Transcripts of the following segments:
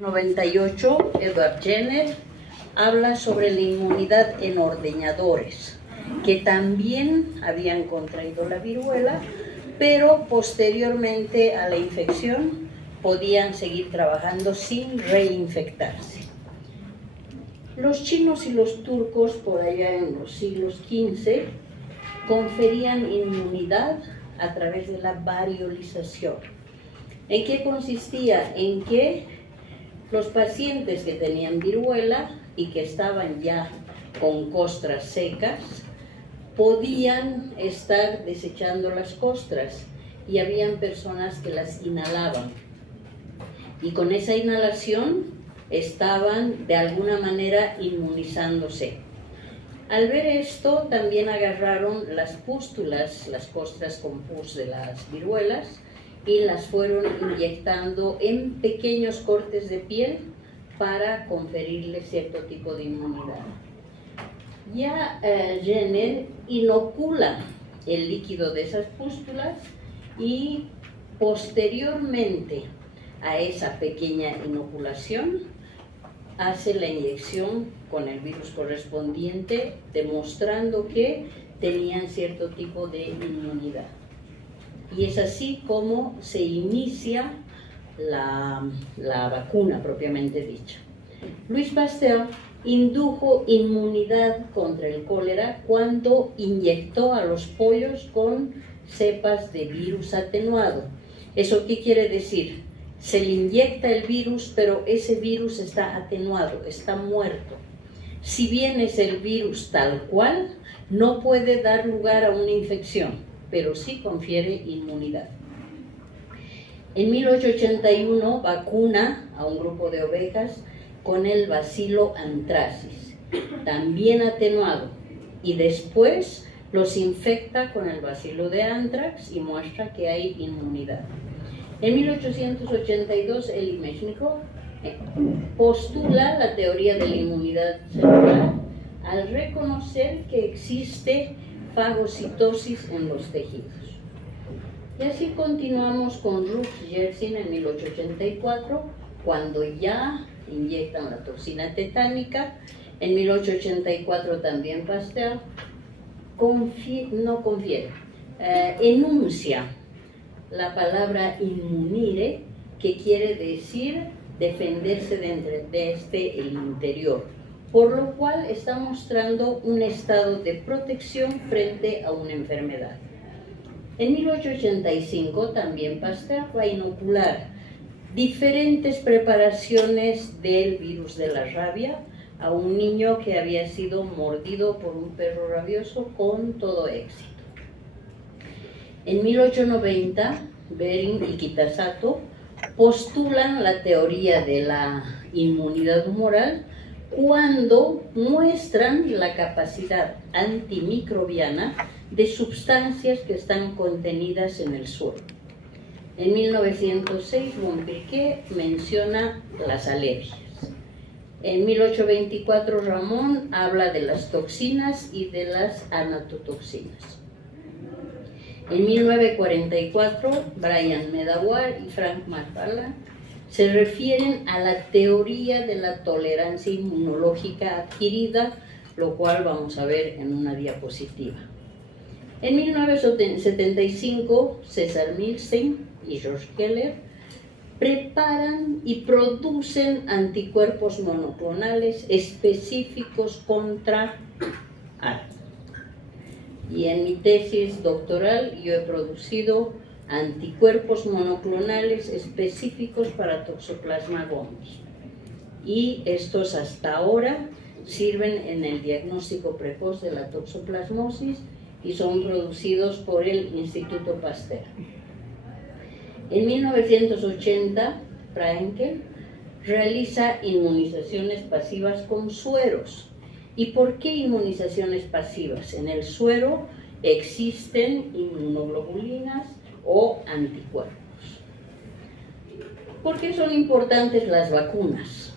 98, Edward Jenner habla sobre la inmunidad en ordeñadores, que también habían contraído la viruela, pero posteriormente a la infección podían seguir trabajando sin reinfectarse. Los chinos y los turcos, por allá en los siglos XV, conferían inmunidad a través de la variolización. ¿En qué consistía? En que los pacientes que tenían viruela y que estaban ya con costras secas podían estar desechando las costras y habían personas que las inhalaban. Y con esa inhalación estaban de alguna manera inmunizándose. Al ver esto, también agarraron las pústulas, las costras con pus de las viruelas, y las fueron inyectando en pequeños cortes de piel para conferirle cierto tipo de inmunidad. Ya Jenner inocula el líquido de esas pústulas y posteriormente a esa pequeña inoculación hace la inyección con el virus correspondiente, demostrando que tenían cierto tipo de inmunidad. Y es así como se inicia la vacuna propiamente dicha. Louis Pasteur indujo inmunidad contra el cólera cuando inyectó a los pollos con cepas de virus atenuado. ¿Eso qué quiere decir? Se le inyecta el virus, pero ese virus está atenuado, está muerto. Si bien es el virus tal cual, no puede dar lugar a una infección, pero sí confiere inmunidad. En 1881 vacuna a un grupo de ovejas con el bacilo anthracis, también atenuado, y después los infecta con el bacilo de anthrax y muestra que hay inmunidad. En 1882 Elie Mechnikov postula la teoría de la inmunidad celular al reconocer que existe fagocitosis en los tejidos. Y así continuamos con Ruth Yersin en 1884, cuando ya inyectan la toxina tetánica. En 1884 también Pasteur enuncia la palabra inmunire, que quiere decir defenderse desde el interior, por lo cual está mostrando un estado de protección frente a una enfermedad. En 1885 también Pasteur va a inocular diferentes preparaciones del virus de la rabia a un niño que había sido mordido por un perro rabioso con todo éxito. En 1890, Bering y Kitasato postulan la teoría de la inmunidad humoral cuando muestran la capacidad antimicrobiana de sustancias que están contenidas en el suelo. En 1906, Bonpirqué menciona las alergias. En 1824, Ramón habla de las toxinas y de las anatotoxinas. En 1944, Brian Medawar y Frank McFarland se refieren a la teoría de la tolerancia inmunológica adquirida, lo cual vamos a ver en una diapositiva. En 1975, César Milstein y George Keller preparan y producen anticuerpos monoclonales específicos contra ARN. Y en mi tesis doctoral yo he producido anticuerpos monoclonales específicos para Toxoplasma gondii. Y estos hasta ahora sirven en el diagnóstico precoz de la toxoplasmosis y son producidos por el Instituto Pasteur. En 1980, Frankel realiza inmunizaciones pasivas con sueros. ¿Y por qué inmunizaciones pasivas? En el suero existen inmunoglobulinas o anticuerpos. ¿Por qué son importantes las vacunas?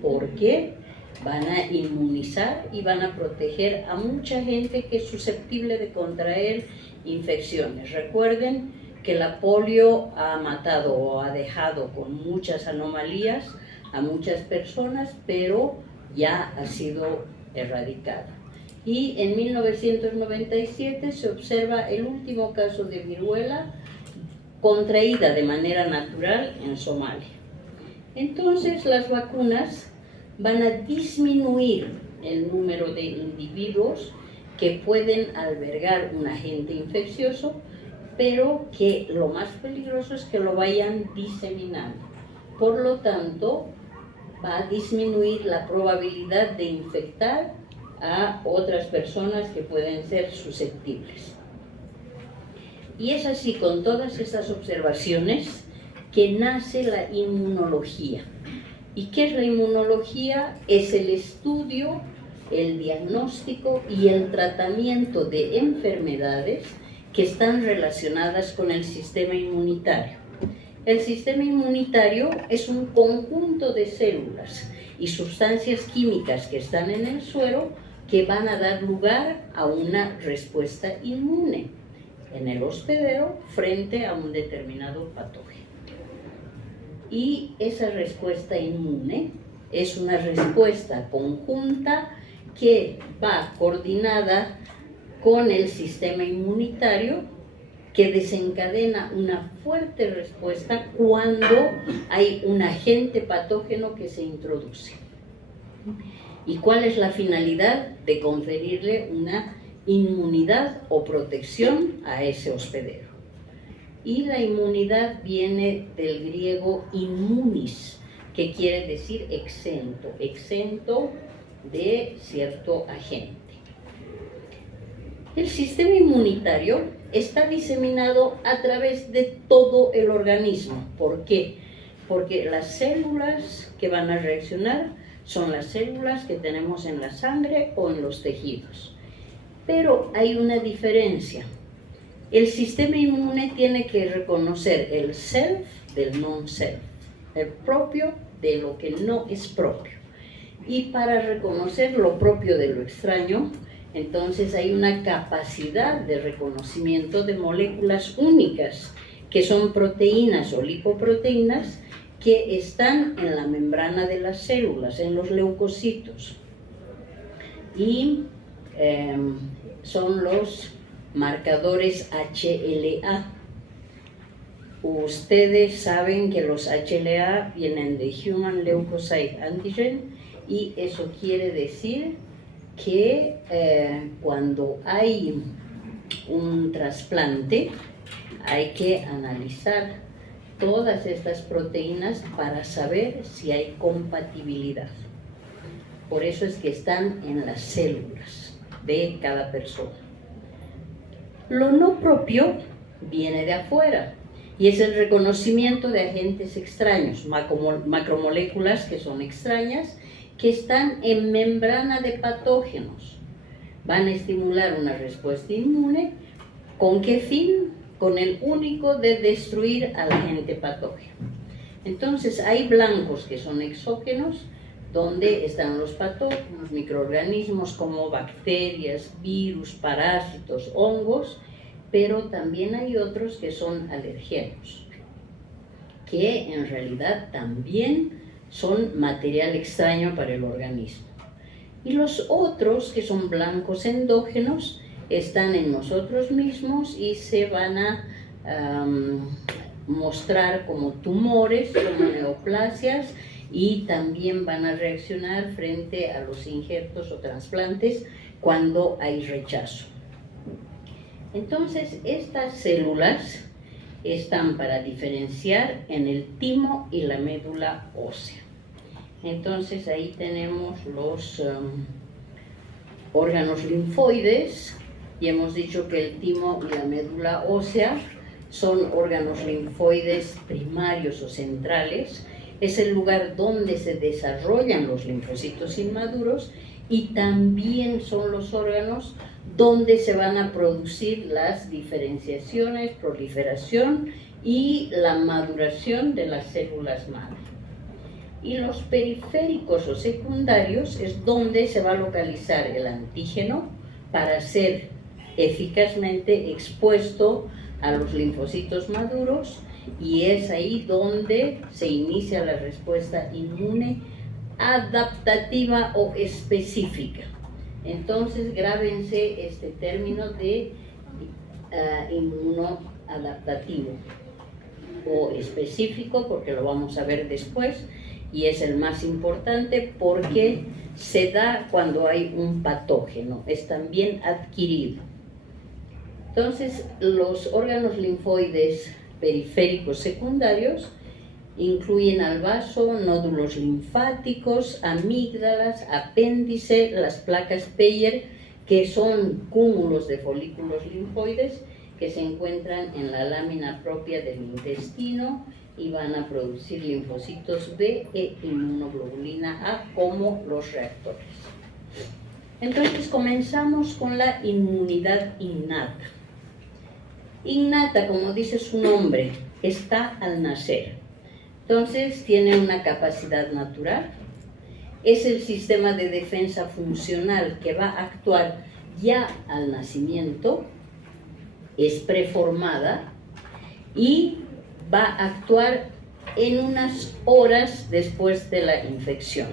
Porque van a inmunizar y van a proteger a mucha gente que es susceptible de contraer infecciones. Recuerden que la polio ha matado o ha dejado con muchas anomalías a muchas personas, pero ya ha sido erradicada. Y en 1997 se observa el último caso de viruela contraída de manera natural en Somalia. Entonces las vacunas van a disminuir el número de individuos que pueden albergar un agente infeccioso, pero que lo más peligroso es que lo vayan diseminando. Por lo tanto, va a disminuir la probabilidad de infectar a otras personas que pueden ser susceptibles. Y es así, con todas estas observaciones, que nace la inmunología. ¿Y qué es la inmunología? Es el estudio, el diagnóstico y el tratamiento de enfermedades que están relacionadas con el sistema inmunitario. El sistema inmunitario es un conjunto de células y sustancias químicas que están en el suero que van a dar lugar a una respuesta inmune en el hospedero frente a un determinado patógeno. Y esa respuesta inmune es una respuesta conjunta que va coordinada con el sistema inmunitario, que desencadena una fuerte respuesta cuando hay un agente patógeno que se introduce. ¿Y cuál es la finalidad? De conferirle una inmunidad o protección a ese hospedero. Y la inmunidad viene del griego immunis, que quiere decir exento, exento de cierto agente. El sistema inmunitario está diseminado a través de todo el organismo. ¿Por qué? Porque las células que van a reaccionar son las células que tenemos en la sangre o en los tejidos. Pero hay una diferencia. El sistema inmune tiene que reconocer el self del non-self, el propio de lo que no es propio. Y para reconocer lo propio de lo extraño, entonces hay una capacidad de reconocimiento de moléculas únicas, que son proteínas o lipoproteínas, que están en la membrana de las células, en los leucocitos. Y son los marcadores HLA. Ustedes saben que los HLA vienen de Human Leukocyte Antigen, y eso quiere decir que cuando hay un trasplante hay que analizar todas estas proteínas para saber si hay compatibilidad. Por eso es que están en las células de cada persona. Lo no propio viene de afuera y es el reconocimiento de agentes extraños, macromoléculas que son extrañas, que están en membrana de patógenos. Van a estimular una respuesta inmune. ¿Con qué fin? Con el único de destruir al agente patógeno. Entonces hay blancos que son exógenos, donde están los patógenos, microorganismos como bacterias, virus, parásitos, hongos, pero también hay otros que son alergenos, que en realidad también son material extraño para el organismo. Y los otros, que son blancos endógenos, están en nosotros mismos y se van a mostrar como tumores, como neoplasias, y también van a reaccionar frente a los injertos o trasplantes cuando hay rechazo. Entonces, estas células están para diferenciar en el timo y la médula ósea. Entonces, ahí tenemos los órganos linfoides, y hemos dicho que el timo y la médula ósea son órganos linfoides primarios o centrales. Es el lugar donde se desarrollan los linfocitos inmaduros, y también son los órganos donde se van a producir las diferenciaciones, proliferación y la maduración de las células madre. Y los periféricos o secundarios es donde se va a localizar el antígeno para ser eficazmente expuesto a los linfocitos maduros, y es ahí donde se inicia la respuesta inmune adaptativa o específica. Entonces, grábense este término de inmunoadaptativo o específico, porque lo vamos a ver después, y es el más importante porque se da cuando hay un patógeno, es también adquirido. Entonces, los órganos linfoides periféricos secundarios incluyen al vaso, nódulos linfáticos, amígdalas, apéndice, las placas Peyer, que son cúmulos de folículos linfoides que se encuentran en la lámina propia del intestino y van a producir linfocitos B e inmunoglobulina A como los reactores. Entonces comenzamos con la inmunidad innata. Innata, como dice su nombre, está al nacer. Entonces tiene una capacidad natural. Es el sistema de defensa funcional que va a actuar ya al nacimiento, es preformada y va a actuar en unas horas después de la infección.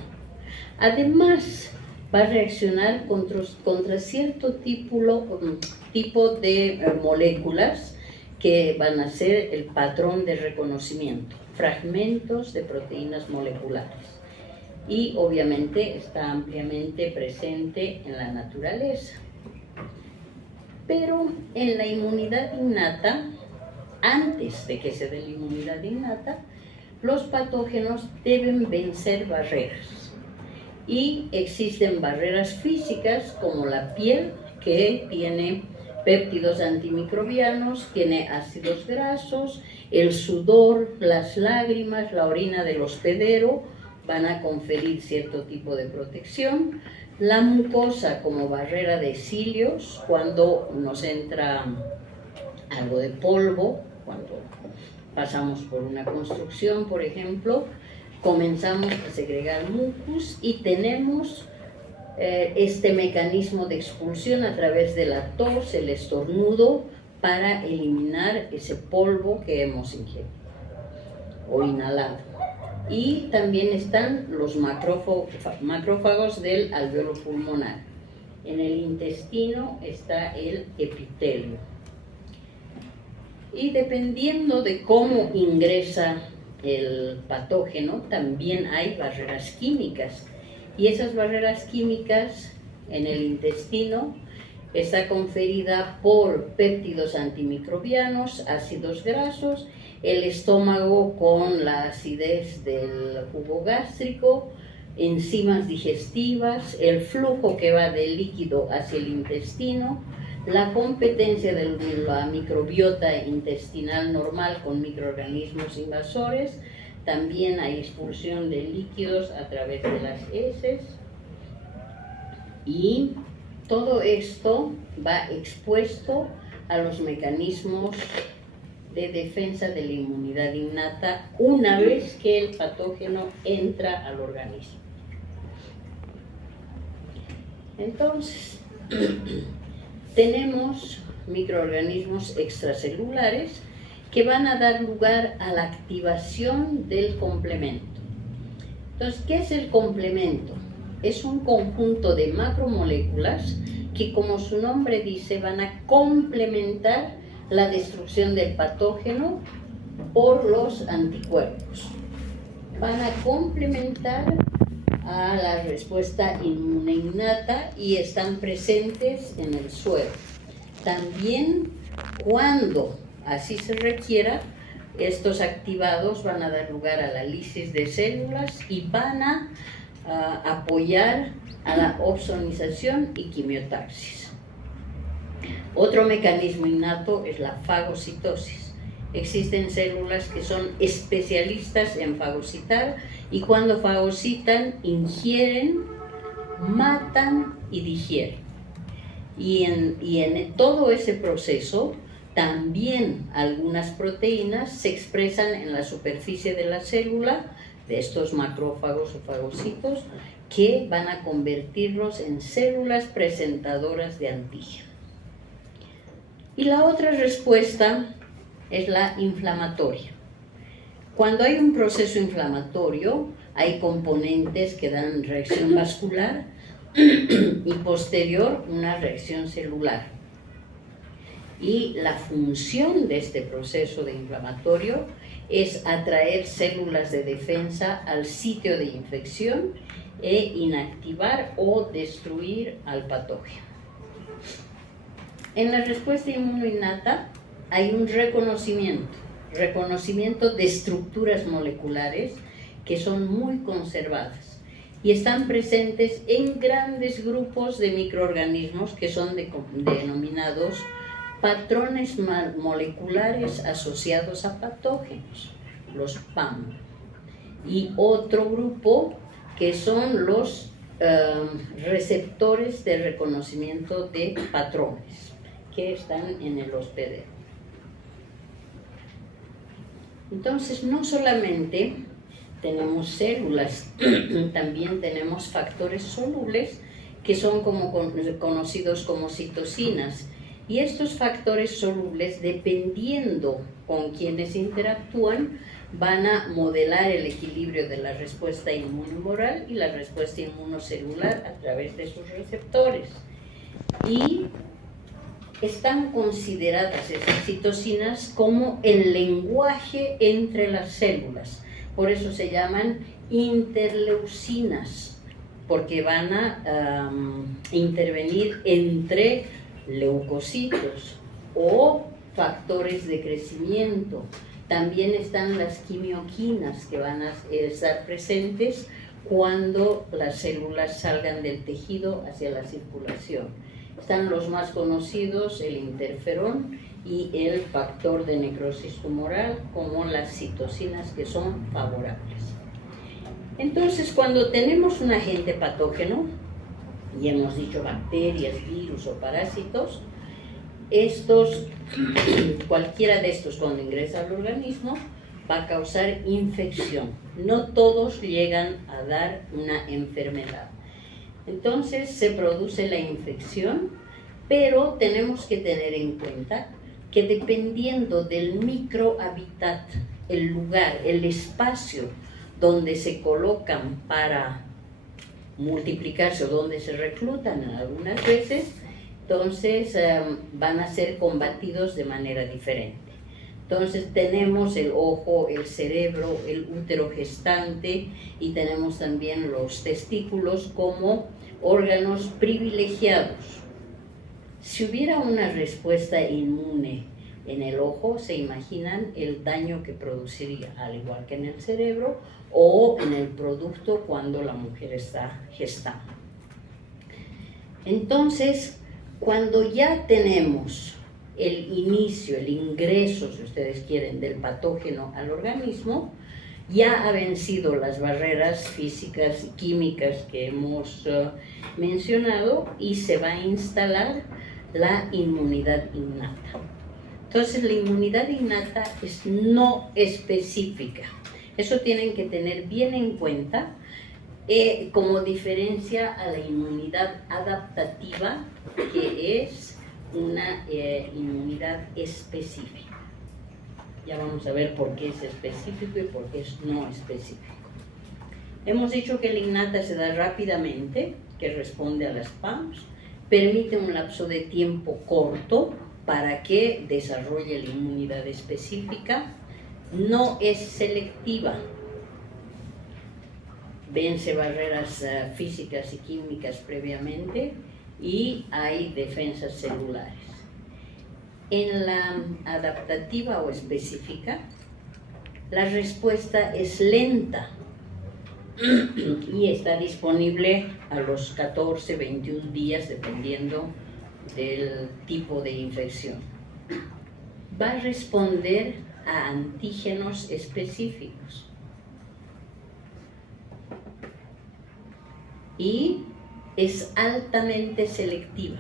Además, va a reaccionar contra cierto tipo de moléculas que van a ser el patrón de reconocimiento, fragmentos de proteínas moleculares. Y obviamente está ampliamente presente en la naturaleza. Pero en la inmunidad innata, antes de que se dé la inmunidad innata, los patógenos deben vencer barreras. Y existen barreras físicas como la piel, que tiene péptidos antimicrobianos, tiene ácidos grasos, el sudor, las lágrimas, la orina del hospedero van a conferir cierto tipo de protección. La mucosa como barrera de cilios, cuando nos entra algo de polvo, cuando pasamos por una construcción, por ejemplo, comenzamos a segregar mucus y tenemos este mecanismo de expulsión a través de la tos, el estornudo, para eliminar ese polvo que hemos ingerido o inhalado. Y también están los macrófagos del alveolo pulmonar. En el intestino está el epitelio. Y dependiendo de cómo ingresa el patógeno, también hay barreras químicas. Y esas barreras químicas en el intestino está conferida por péptidos antimicrobianos, ácidos grasos, el estómago con la acidez del jugo gástrico, enzimas digestivas, el flujo que va del líquido hacia el intestino, la competencia de la microbiota intestinal normal con microorganismos invasores, también hay expulsión de líquidos a través de las heces y todo esto va expuesto a los mecanismos de defensa de la inmunidad innata una vez que el patógeno entra al organismo. Entonces, tenemos microorganismos extracelulares que van a dar lugar a la activación del complemento. Entonces, ¿qué es el complemento? Es un conjunto de macromoléculas que, como su nombre dice, van a complementar la destrucción del patógeno por los anticuerpos. Van a complementar a la respuesta inmune innata y están presentes en el suero. También, cuando así se requiera, estos activados van a dar lugar a la lisis de células y van a apoyar a la opsonización y quimiotaxis. Otro mecanismo innato es la fagocitosis. Existen células que son especialistas en fagocitar y cuando fagocitan, ingieren, matan y digieren. Y en todo ese proceso, también algunas proteínas se expresan en la superficie de la célula, de estos macrófagos o fagocitos, que van a convertirlos en células presentadoras de antígeno. Y la otra respuesta es la inflamatoria. Cuando hay un proceso inflamatorio, hay componentes que dan reacción vascular y posterior una reacción celular. Y la función de este proceso de inflamatorio es atraer células de defensa al sitio de infección e inactivar o destruir al patógeno. En la respuesta inmunoinnata hay un reconocimiento de estructuras moleculares que son muy conservadas y están presentes en grandes grupos de microorganismos que son denominados patrones moleculares asociados a patógenos, los PAM, y otro grupo que son los receptores de reconocimiento de patrones, que están en el hospedero. Entonces, no solamente tenemos células, también tenemos factores solubles que son conocidos como citocinas. Y estos factores solubles, dependiendo con quienes interactúan, van a modelar el equilibrio de la respuesta inmunohumoral y la respuesta inmunocelular a través de sus receptores. Y están consideradas esas citocinas como el lenguaje entre las células. Por eso se llaman interleucinas, porque van a intervenir entre leucocitos o factores de crecimiento. También están las quimioquinas que van a estar presentes cuando las células salgan del tejido hacia la circulación. Están los más conocidos, el interferón y el factor de necrosis tumoral, como las citocinas que son favorables. Entonces, cuando tenemos un agente patógeno, y hemos dicho bacterias, virus o parásitos, cualquiera de estos cuando ingresa al organismo va a causar infección. No todos llegan a dar una enfermedad. Entonces se produce la infección, pero tenemos que tener en cuenta que dependiendo del microhábitat, el lugar, el espacio donde se colocan para multiplicarse o donde se reclutan algunas veces, entonces van a ser combatidos de manera diferente. Entonces tenemos el ojo, el cerebro, el útero gestante y tenemos también los testículos como órganos privilegiados. Si hubiera una respuesta inmune en el ojo, se imaginan el daño que produciría, al igual que en el cerebro o en el producto cuando la mujer está gestando. Entonces, cuando ya tenemos el inicio, el ingreso, si ustedes quieren, del patógeno al organismo, ya ha vencido las barreras físicas y químicas que hemos mencionado y se va a instalar la inmunidad innata. Entonces, la inmunidad innata es no específica. Eso tienen que tener bien en cuenta como diferencia a la inmunidad adaptativa, que es una inmunidad específica. Ya vamos a ver por qué es específico y por qué es no específico. Hemos dicho que la innata se da rápidamente, que responde a las PAMs, permite un lapso de tiempo corto para que desarrolle la inmunidad específica, no es selectiva, vence barreras físicas y químicas previamente y hay defensas celulares. En la adaptativa o específica, la respuesta es lenta y está disponible a los 14, 21 días, dependiendo del tipo de infección. Va a responder a antígenos específicos y es altamente selectiva.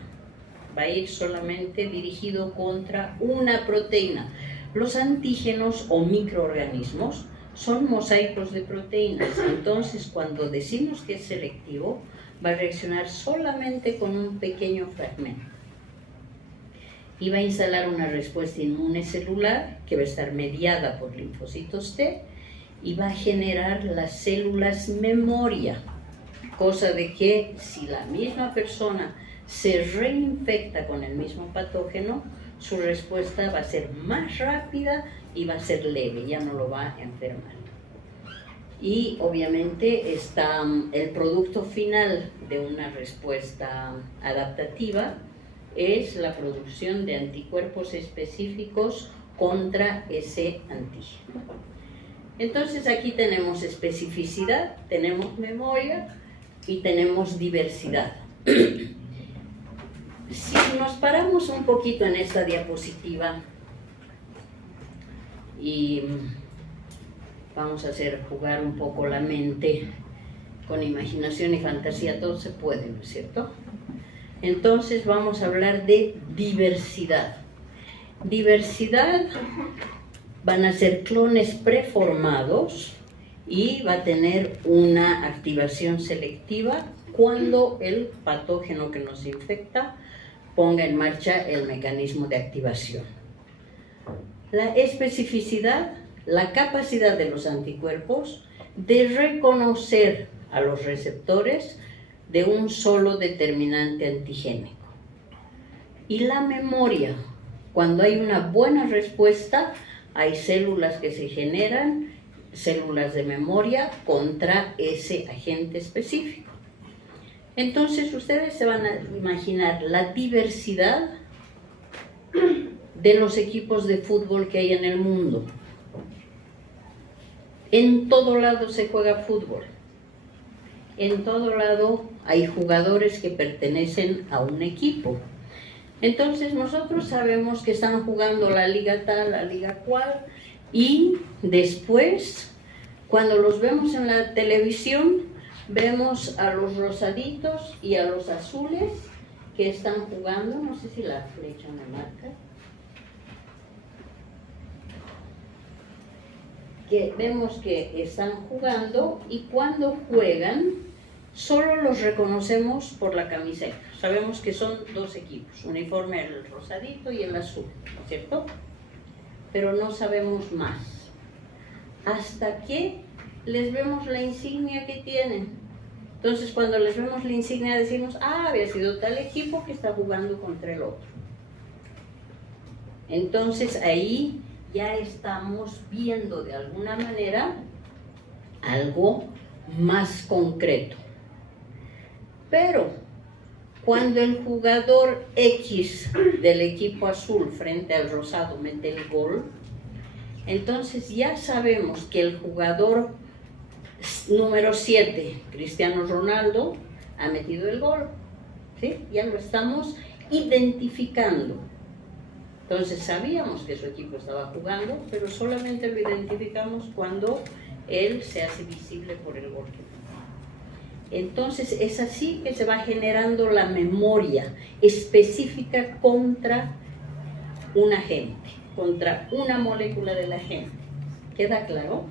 Va a ir solamente dirigido contra una proteína. Los antígenos o microorganismos son mosaicos de proteínas, entonces cuando decimos que es selectivo, va a reaccionar solamente con un pequeño fragmento. Y va a instalar una respuesta inmune celular que va a estar mediada por linfocitos T y va a generar las células memoria, cosa de que si la misma persona se reinfecta con el mismo patógeno, su respuesta va a ser más rápida y va a ser leve, ya no lo va a enfermar. Y obviamente está el producto final de una respuesta adaptativa es la producción de anticuerpos específicos contra ese antígeno. Entonces aquí tenemos especificidad, tenemos memoria y tenemos diversidad. Si nos paramos un poquito en esta diapositiva y vamos a hacer jugar un poco la mente con imaginación y fantasía, todo se puede, ¿no es cierto? Entonces vamos a hablar de diversidad. Diversidad van a ser clones preformados y va a tener una activación selectiva cuando el patógeno que nos infecta ponga en marcha el mecanismo de activación. La especificidad, la capacidad de los anticuerpos de reconocer a los receptores de un solo determinante antigénico. Y la memoria, cuando hay una buena respuesta, hay células que se generan, células de memoria contra ese agente específico. Entonces ustedes se van a imaginar la diversidad de los equipos de fútbol que hay en el mundo. En todo lado se juega fútbol. En todo lado hay jugadores que pertenecen a un equipo. Entonces nosotros sabemos que están jugando la liga tal, la liga cual, y después, cuando los vemos en la televisión, vemos a los rosaditos y a los azules que están jugando. No sé si la flecha me marca. Que vemos que están jugando y cuando juegan solo los reconocemos por la camiseta. Sabemos que son dos equipos, uniforme el rosadito y el azul, ¿no es cierto? Pero no sabemos más. Hasta que les vemos la insignia que tienen. Entonces cuando les vemos la insignia decimos, ah, había sido tal equipo que está jugando contra el otro. Entonces ahí ya estamos viendo de alguna manera algo más concreto. Pero cuando el jugador X del equipo azul frente al rosado mete el gol, entonces ya sabemos que el jugador número 7, Cristiano Ronaldo, ha metido el gol. ¿Sí? Ya lo estamos identificando. Entonces sabíamos que su equipo estaba jugando, pero solamente lo identificamos cuando él se hace visible por el gol. Entonces es así que se va generando la memoria específica contra un agente, contra una molécula del agente. ¿Queda claro?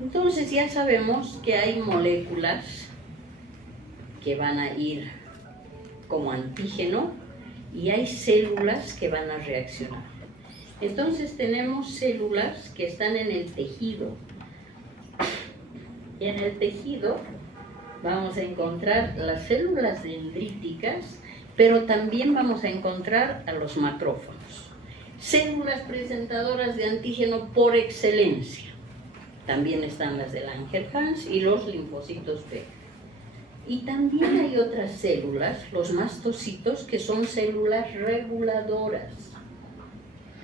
Entonces ya sabemos que hay moléculas que van a ir como antígeno y hay células que van a reaccionar. Entonces tenemos células que están en el tejido. Y en el tejido vamos a encontrar las células dendríticas, pero también vamos a encontrar a los macrófagos. Células presentadoras de antígeno por excelencia. También están las de Langerhans y los linfocitos B. Y también hay otras células, los mastocitos, que son células reguladoras.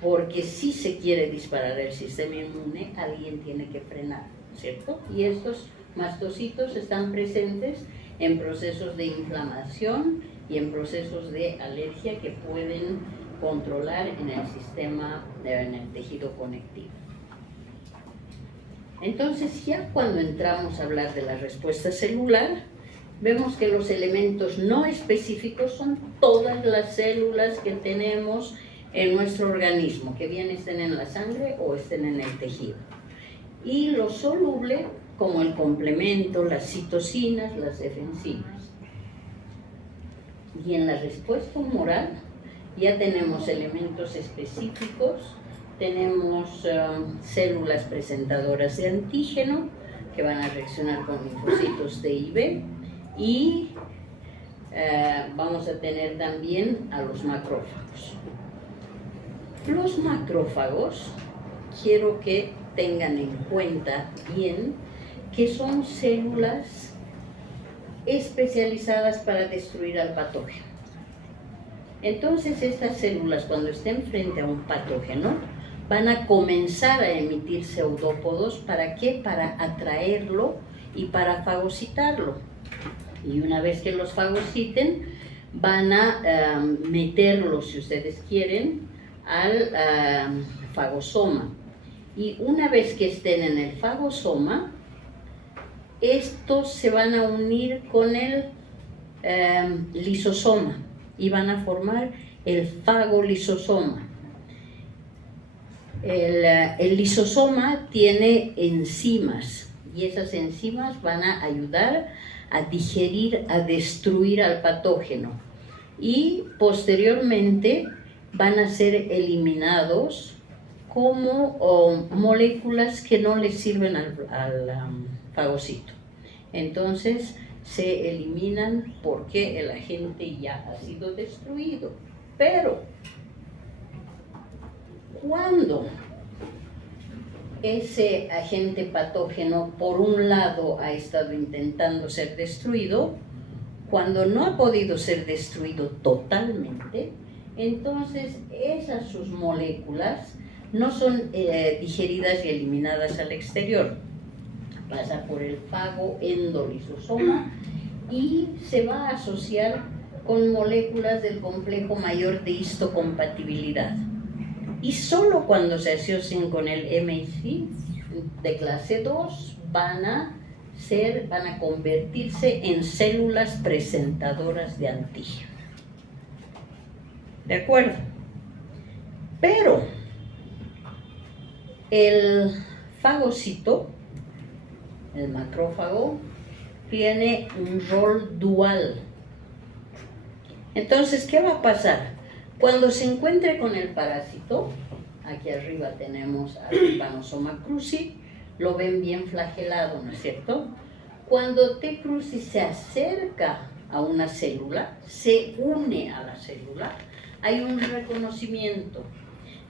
Porque si se quiere disparar el sistema inmune, alguien tiene que frenar, ¿cierto? Y estos mastocitos están presentes en procesos de inflamación y en procesos de alergia que pueden controlar en el sistema, en el tejido conectivo. Entonces, ya cuando entramos a hablar de la respuesta celular, vemos que los elementos no específicos son todas las células que tenemos en nuestro organismo, que bien estén en la sangre o estén en el tejido. Y lo soluble, como el complemento, las citocinas, las defensivas. Y en la respuesta humoral Ya tenemos elementos específicos, tenemos células presentadoras de antígeno que van a reaccionar con linfocitos T y B, y vamos a tener también a los macrófagos. Los macrófagos, quiero que tengan en cuenta bien que son células especializadas para destruir al patógeno. Entonces estas células, cuando estén frente a un patógeno, van a comenzar a emitir pseudópodos. ¿Para qué? Para atraerlo y para fagocitarlo. Y una vez que los fagociten, van a meterlos, si ustedes quieren, al fagosoma. Y una vez que estén en el fagosoma, estos se van a unir con el lisosoma y van a formar el fagolisosoma. El lisosoma tiene enzimas y esas enzimas van a ayudar a digerir, a destruir al patógeno, y posteriormente van a ser eliminados como moléculas que no le sirven al fagocito. Entonces se eliminan porque el agente ya ha sido destruido. Pero cuando ese agente patógeno por un lado ha estado intentando ser destruido, cuando no ha podido ser destruido totalmente, entonces esas sus moléculas no son digeridas y eliminadas al exterior. Pasa por el fagoendolisosoma y se va a asociar con moléculas del complejo mayor de histocompatibilidad. Y solo cuando se asocien con el MHC de clase 2 van a convertirse en células presentadoras de antígeno. ¿De acuerdo? Pero el fagocito, el macrófago, tiene un rol dual. Entonces, ¿qué va a pasar? Cuando se encuentre con el parásito, aquí arriba tenemos al Trypanosoma cruzi, lo ven bien flagelado, ¿no es cierto? Cuando T. cruzi se acerca a una célula, se une a la célula, hay un reconocimiento,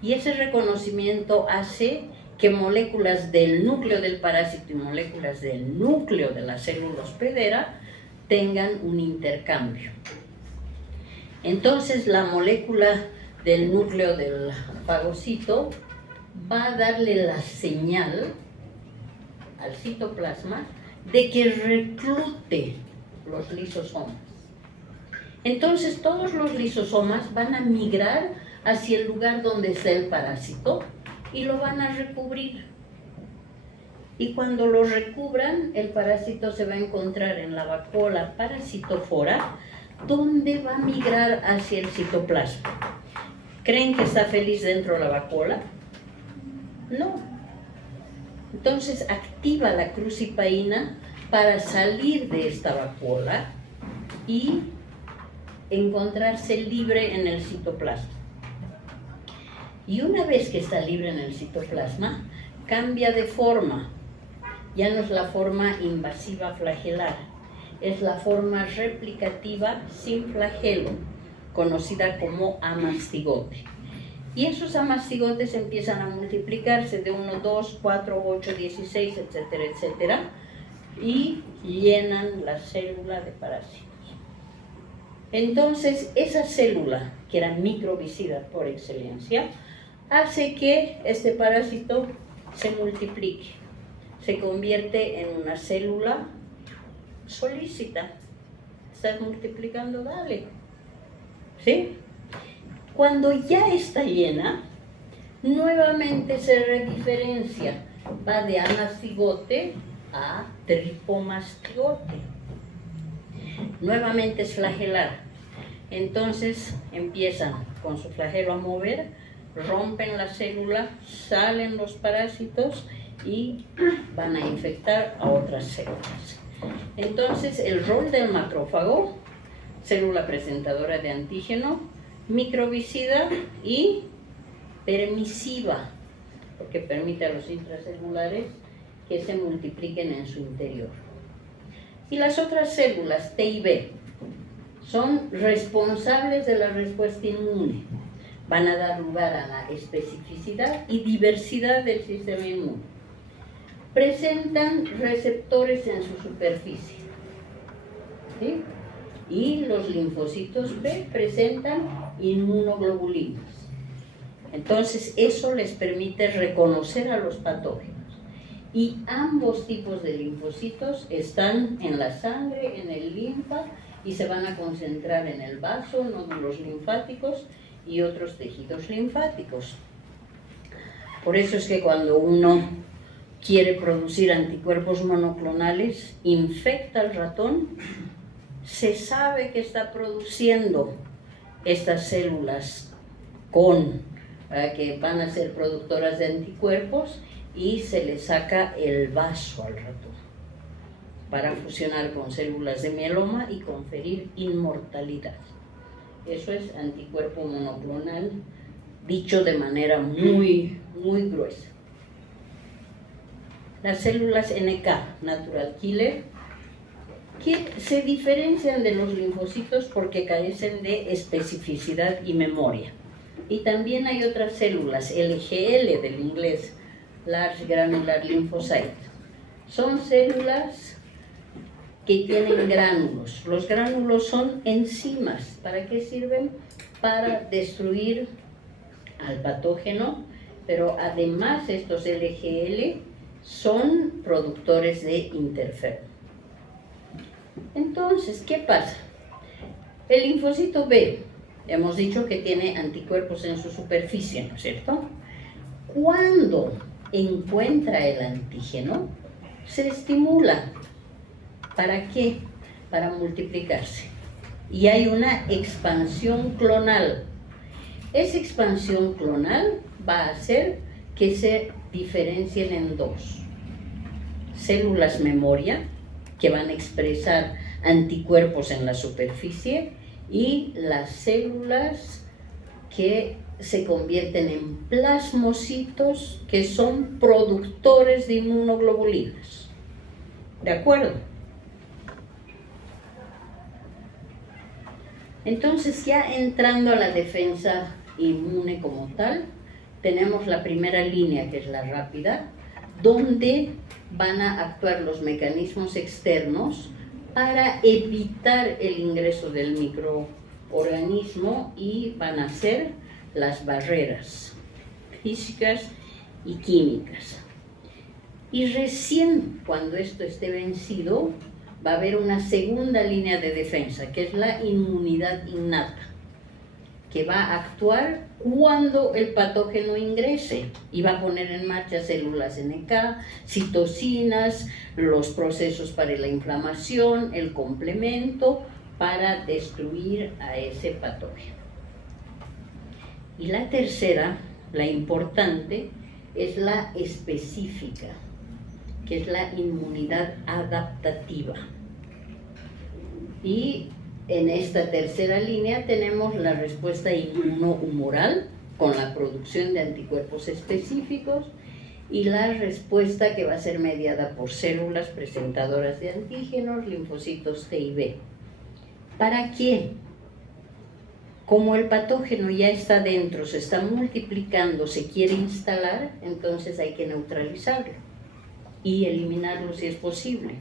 y ese reconocimiento hace que moléculas del núcleo del parásito y moléculas del núcleo de la célula hospedera tengan un intercambio. Entonces la molécula del núcleo del fagocito va a darle la señal al citoplasma de que reclute los lisosomas. Entonces todos los lisosomas van a migrar hacia el lugar donde está el parásito y lo van a recubrir. Y cuando lo recubran, el parásito se va a encontrar en la vacuola parasitófora, donde va a migrar hacia el citoplasma. ¿Creen que está feliz dentro de la vacuola? No. Entonces activa la crucipaína para salir de esta vacuola y encontrarse libre en el citoplasma. Y una vez que está libre en el citoplasma, cambia de forma. Ya no es la forma invasiva flagelar, es la forma replicativa sin flagelo, conocida como amastigote. Y esos amastigotes empiezan a multiplicarse de 1, 2, 4, 8, 16, etcétera, etcétera, y llenan la célula de parásitos. Entonces, esa célula, que era microbicida por excelencia, hace que este parásito se multiplique, se convierte en una célula solícita. Estás multiplicando, dale. ¿Sí? Cuando ya está llena, nuevamente se rediferencia, va de amastigote a tripomastigote. Nuevamente es flagelar. Entonces empiezan con su flagelo a mover, rompen la célula, salen los parásitos y van a infectar a otras células. Entonces el rol del macrófago, célula presentadora de antígeno, microbicida y permisiva, porque permite a los intracelulares que se multipliquen en su interior. Y las otras células, T y B, son responsables de la respuesta inmune. Van a dar lugar a la especificidad y diversidad del sistema inmune. Presentan receptores en su superficie, ¿sí? Y los linfocitos B presentan inmunoglobulinas. Entonces, eso les permite reconocer a los patógenos. Y ambos tipos de linfocitos están en la sangre, en el linfa, y se van a concentrar en el vaso, nódulos linfáticos y otros tejidos linfáticos. Por eso es que cuando uno quiere producir anticuerpos monoclonales, infecta al ratón, se sabe que está produciendo estas células que van a ser productoras de anticuerpos, y se le saca el vaso al ratón para fusionar con células de mieloma y conferir inmortalidad. Eso es anticuerpo monoclonal, dicho de manera muy gruesa. Las células NK, Natural Killer, que se diferencian de los linfocitos porque carecen de especificidad y memoria. Y también hay otras células, LGL del inglés, Large Granular Lymphocyte. Son células que tienen gránulos. Los gránulos son enzimas. ¿Para qué sirven? Para destruir al patógeno, pero además estos LGL son productores de interferón. Entonces, ¿qué pasa? El linfocito B, hemos dicho que tiene anticuerpos en su superficie, ¿no es cierto? Cuando encuentra el antígeno, se estimula. ¿Para qué? Para multiplicarse. Y hay una expansión clonal. Esa expansión clonal va a hacer que se diferencien en dos. Células memoria, que van a expresar anticuerpos en la superficie, y las células que se convierten en plasmocitos, que son productores de inmunoglobulinas. ¿De acuerdo? Entonces, ya entrando a la defensa inmune como tal, tenemos la primera línea, que es la rápida, donde van a actuar los mecanismos externos para evitar el ingreso del microorganismo, y van a ser las barreras físicas y químicas. Y recién cuando esto esté vencido, va a haber una segunda línea de defensa, que es la inmunidad innata, que va a actuar cuando el patógeno ingrese y va a poner en marcha células NK, citocinas, los procesos para la inflamación, el complemento para destruir a ese patógeno. Y la tercera, la importante, es la específica, que es la inmunidad adaptativa. Y en esta tercera línea tenemos la respuesta inmunohumoral, con la producción de anticuerpos específicos, y la respuesta que va a ser mediada por células presentadoras de antígenos, linfocitos T y B. ¿Para qué? Como el patógeno ya está dentro, se está multiplicando, se quiere instalar, entonces hay que neutralizarlo y eliminarlo si es posible.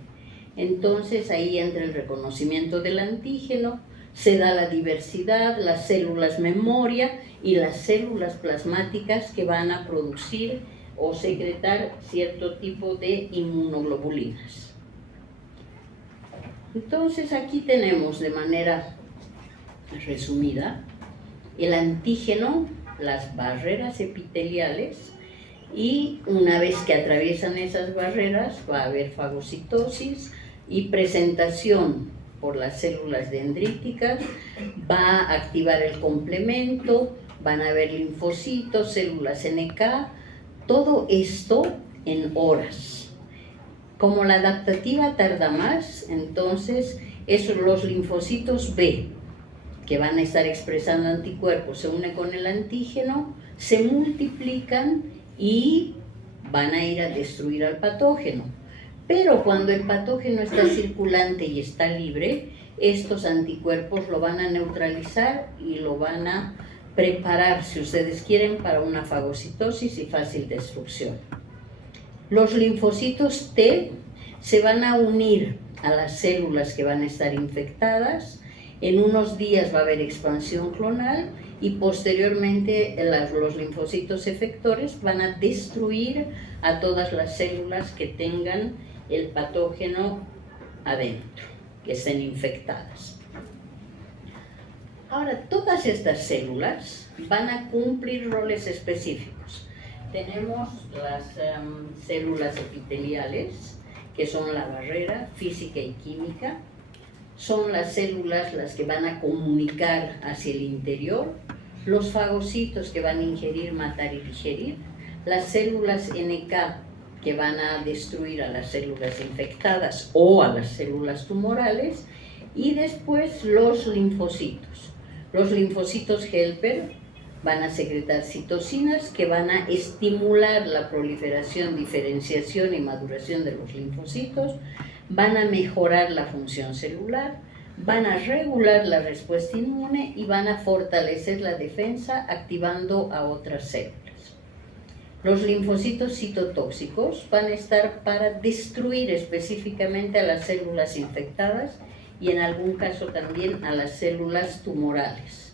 Entonces ahí entra el reconocimiento del antígeno, se da la diversidad, las células memoria y las células plasmáticas que van a producir o secretar cierto tipo de inmunoglobulinas. Entonces aquí tenemos de manera resumida el antígeno, las barreras epiteliales, y una vez que atraviesan esas barreras va a haber fagocitosis y presentación por las células dendríticas, va a activar el complemento, van a haber linfocitos, células NK, todo esto en horas. Como la adaptativa tarda más, entonces los linfocitos B que van a estar expresando anticuerpos se une con el antígeno, se multiplican y van a ir a destruir al patógeno. Pero cuando el patógeno está circulante y está libre, estos anticuerpos lo van a neutralizar y lo van a preparar, si ustedes quieren, para una fagocitosis y fácil destrucción. Los linfocitos T se van a unir a las células que van a estar infectadas. En unos días va a haber expansión clonal y posteriormente los linfocitos efectores van a destruir a todas las células que tengan el patógeno adentro, que estén infectadas. Ahora, todas estas células van a cumplir roles específicos. Tenemos las células epiteliales, que son la barrera física y química. Son las células las que van a comunicar hacia el interior, los fagocitos que van a ingerir, matar y digerir, las células NK que van a destruir a las células infectadas o a las células tumorales, y después los linfocitos. Los linfocitos helper van a secretar citocinas que van a estimular la proliferación, diferenciación y maduración de los linfocitos, van a mejorar la función celular, van a regular la respuesta inmune y van a fortalecer la defensa activando a otras células. Los linfocitos citotóxicos van a estar para destruir específicamente a las células infectadas y en algún caso también a las células tumorales.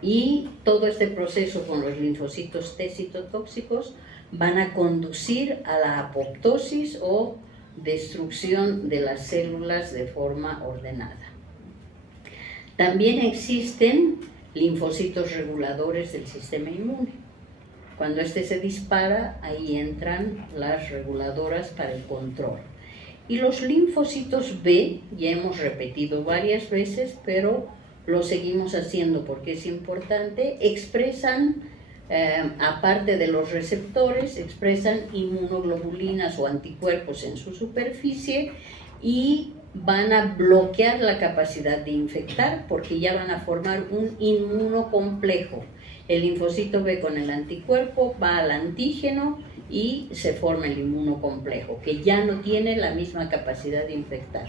Y todo este proceso con los linfocitos T citotóxicos van a conducir a la apoptosis o destrucción de las células de forma ordenada. También existen linfocitos reguladores del sistema inmune. Cuando este se dispara, ahí entran las reguladoras para el control. Y los linfocitos B, ya hemos repetido varias veces, pero lo seguimos haciendo porque es importante, expresan, aparte de los receptores, expresan inmunoglobulinas o anticuerpos en su superficie y van a bloquear la capacidad de infectar porque ya van a formar un inmunocomplejo. El linfocito B con el anticuerpo va al antígeno y se forma el inmunocomplejo, que ya no tiene la misma capacidad de infectar.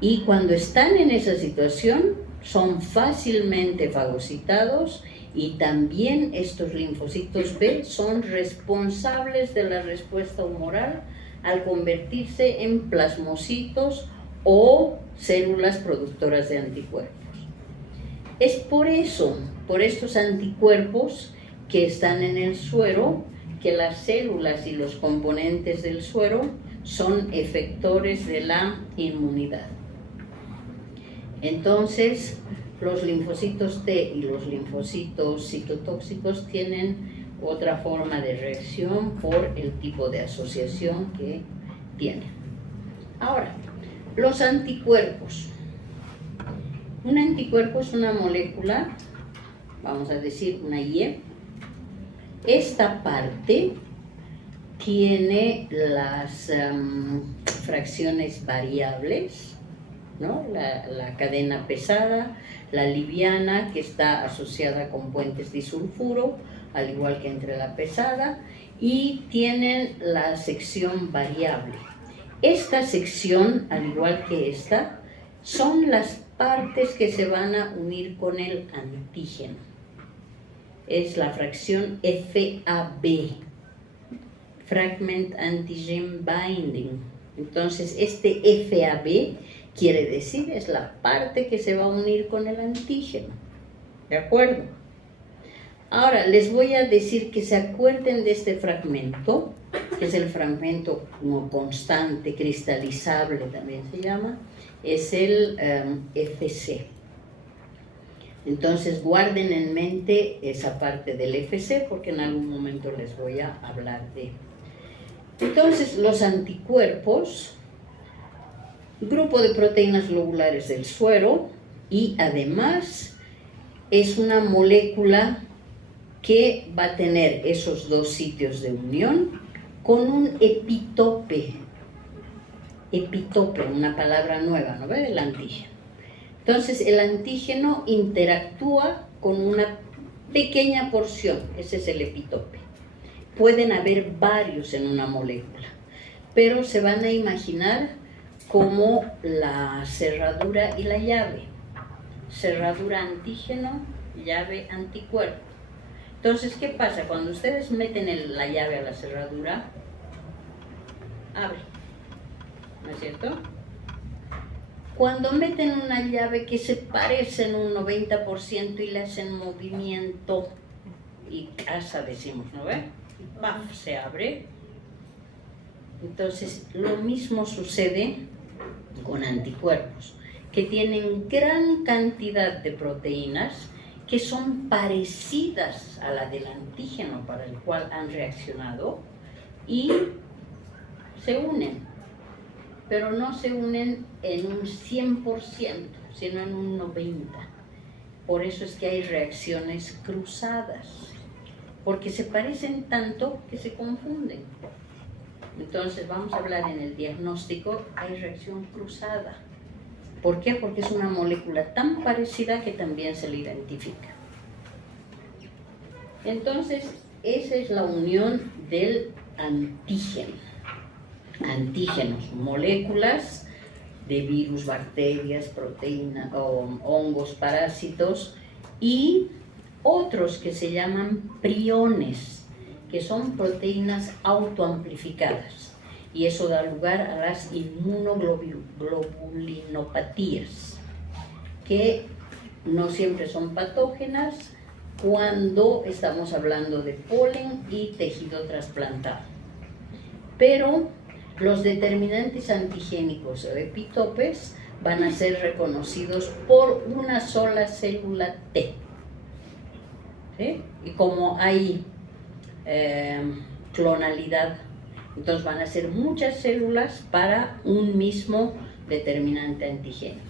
Y cuando están en esa situación, son fácilmente fagocitados y también estos linfocitos B son responsables de la respuesta humoral al convertirse en plasmocitos o células productoras de anticuerpos. Es por eso, por estos anticuerpos que están en el suero, que las células y los componentes del suero son efectores de la inmunidad. Entonces, los linfocitos T y los linfocitos citotóxicos tienen otra forma de reacción por el tipo de asociación que tienen. Ahora, los anticuerpos. Un anticuerpo es una molécula, vamos a decir una Y. Esta parte tiene las fracciones variables, ¿no? La cadena pesada, la liviana, que está asociada con puentes disulfuro, al igual que entre la pesada, y tienen la sección variable. Esta sección, al igual que esta, son las partes que se van a unir con el antígeno. Es la fracción FAB, Fragment Antigen Binding. Entonces, este FAB quiere decir es la parte que se va a unir con el antígeno. ¿De acuerdo? Ahora, les voy a decir que se acuerden de este fragmento, que es el fragmento como constante, cristalizable también se llama, es el FC. Entonces, guarden en mente esa parte del FC porque en algún momento les voy a hablar de. Entonces, los anticuerpos, grupo de proteínas globulares del suero, y además es una molécula que va a tener esos dos sitios de unión con un epitope. Epitope, una palabra nueva, ¿no ve? El antígeno. Entonces el antígeno interactúa con una pequeña porción, ese es el epitope. Pueden haber varios en una molécula, pero se van a imaginar como la cerradura y la llave. Cerradura antígeno, llave anticuerpo. Entonces, ¿qué pasa? Cuando ustedes meten la llave a la cerradura, abre, ¿no es cierto? Cuando meten una llave que se parece en un 90% y le hacen movimiento y casa, decimos, ¿no ve? ¡Paf! Se abre. Entonces, lo mismo sucede con anticuerpos, que tienen gran cantidad de proteínas que son parecidas a la del antígeno para el cual han reaccionado y se unen, pero no se unen en un 100%, sino en un 90%. Por eso es que hay reacciones cruzadas, porque se parecen tanto que se confunden. Entonces vamos a hablar en el diagnóstico, hay reacción cruzada. ¿Por qué? Porque es una molécula tan parecida que también se le identifica. Entonces, esa es la unión del antígeno. Antígenos, moléculas de virus, bacterias, proteínas, hongos, parásitos y otros que se llaman priones, que son proteínas autoamplificadas. Y eso da lugar a las inmunoglobulinopatías, que no siempre son patógenas cuando estamos hablando de polen y tejido trasplantado. Pero los determinantes antigénicos o epitopes van a ser reconocidos por una sola célula T. ¿Sí? Y como hay clonalidad, entonces van a ser muchas células para un mismo determinante antigénico,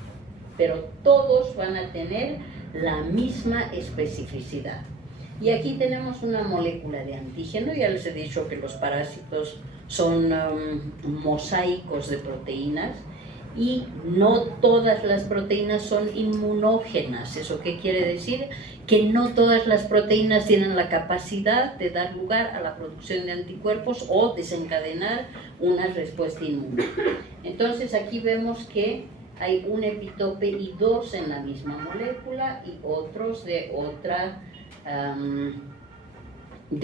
pero todos van a tener la misma especificidad. Y aquí tenemos una molécula de antígeno. Ya les he dicho que los parásitos son mosaicos de proteínas y no todas las proteínas son inmunógenas. ¿Eso qué quiere decir? Que no todas las proteínas tienen la capacidad de dar lugar a la producción de anticuerpos o desencadenar una respuesta inmune. Entonces aquí vemos que hay un epitope y dos en la misma molécula y otros de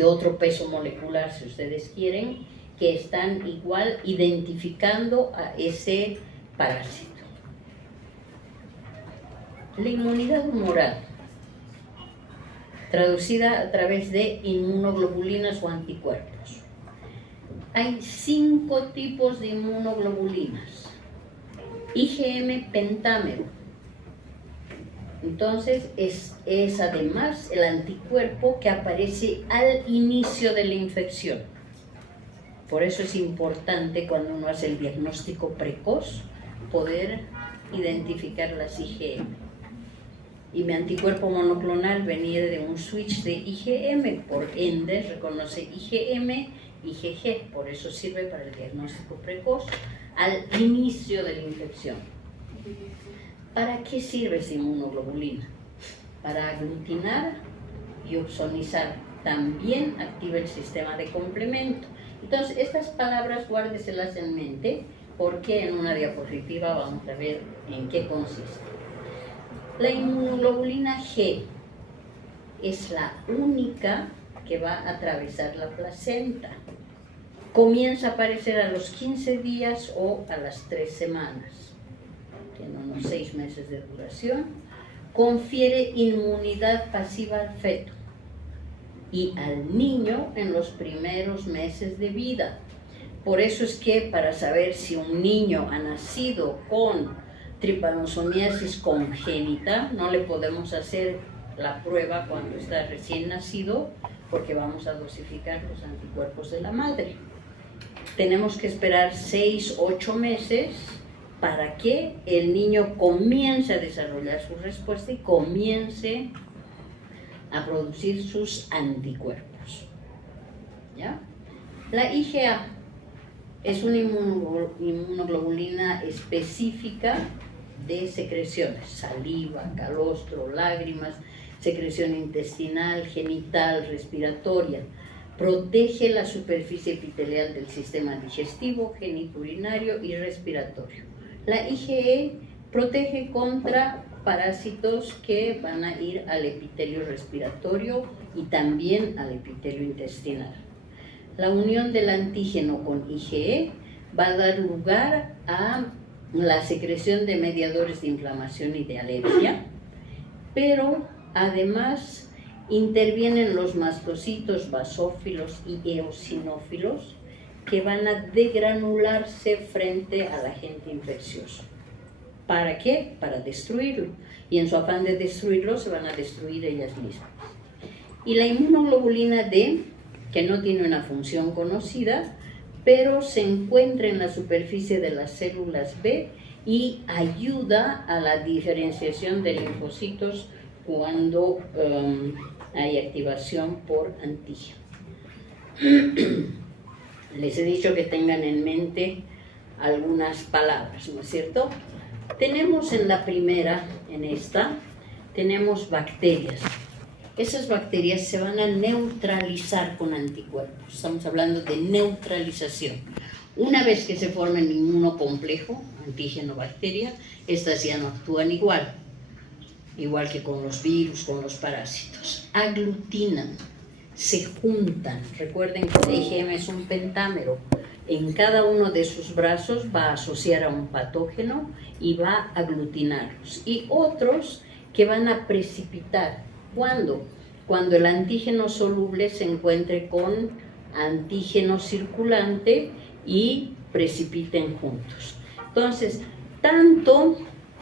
otro peso molecular, si ustedes quieren, que están igual identificando a ese parásito. La inmunidad humoral, traducida a través de inmunoglobulinas o anticuerpos. Hay 5 tipos de inmunoglobulinas. IgM pentámero. Entonces es además el anticuerpo que aparece al inicio de la infección. Por eso es importante cuando uno hace el diagnóstico precoz poder identificar las IgM. Y mi anticuerpo monoclonal venía de un switch de IgM, por ende reconoce IgM, IgG, por eso sirve para el diagnóstico precoz al inicio de la infección. ¿Para qué sirve esta inmunoglobulina? Para aglutinar y opsonizar. También activa el sistema de complemento. Entonces, estas palabras guárdeselas en mente, porque en una diapositiva vamos a ver en qué consiste. La inmunoglobulina G es la única que va a atravesar la placenta. Comienza a aparecer a los 15 días o a las 3 semanas. Tiene unos 6 meses de duración. Confiere inmunidad pasiva al feto y al niño en los primeros meses de vida. Por eso es que para saber si un niño ha nacido con tripanosomiasis congénita, no le podemos hacer la prueba cuando está recién nacido, porque vamos a dosificar los anticuerpos de la madre. Tenemos que esperar 6-8 meses para que el niño comience a desarrollar su respuesta y comience a producir sus anticuerpos. ¿Ya? La IgA es una inmunoglobulina específica de secreciones, saliva, calostro, lágrimas, secreción intestinal, genital, respiratoria. Protege la superficie epitelial del sistema digestivo, genitourinario y respiratorio. La IgE protege contra parásitos que van a ir al epitelio respiratorio y también al epitelio intestinal. La unión del antígeno con IgE va a dar lugar a la secreción de mediadores de inflamación y de alergia, pero además intervienen los mastocitos basófilos y eosinófilos que van a degranularse frente al agente infeccioso. ¿Para qué? Para destruirlo. Y en su afán de destruirlo se van a destruir ellas mismas. Y la inmunoglobulina D, que no tiene una función conocida, pero se encuentra en la superficie de las células B y ayuda a la diferenciación de linfocitos cuando hay activación por antígeno. Les he dicho que tengan en mente algunas palabras, ¿no es cierto? Tenemos en la primera, en esta, tenemos bacterias. Esas bacterias se van a neutralizar con anticuerpos. Estamos hablando de neutralización. Una vez que se forma el inmunocomplejo, antígeno-bacteria, estas ya no actúan igual que con los virus, con los parásitos. Aglutinan, se juntan. Recuerden que el IgM es un pentámero. En cada uno de sus brazos va a asociar a un patógeno y va a aglutinarlos. Y otros que van a precipitar. ¿Cuándo? Cuando el antígeno soluble se encuentre con antígeno circulante y precipiten juntos. Entonces, tanto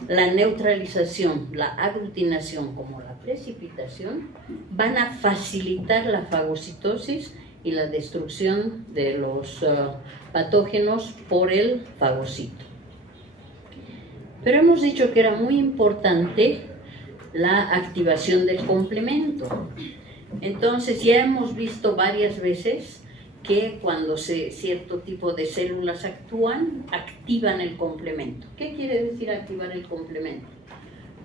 la neutralización, la aglutinación como la precipitación van a facilitar la fagocitosis y la destrucción de los patógenos por el fagocito. Pero hemos dicho que era muy importante la activación del complemento. Entonces ya hemos visto varias veces que cuando cierto tipo de células activan el complemento. ¿Qué quiere decir activar el complemento?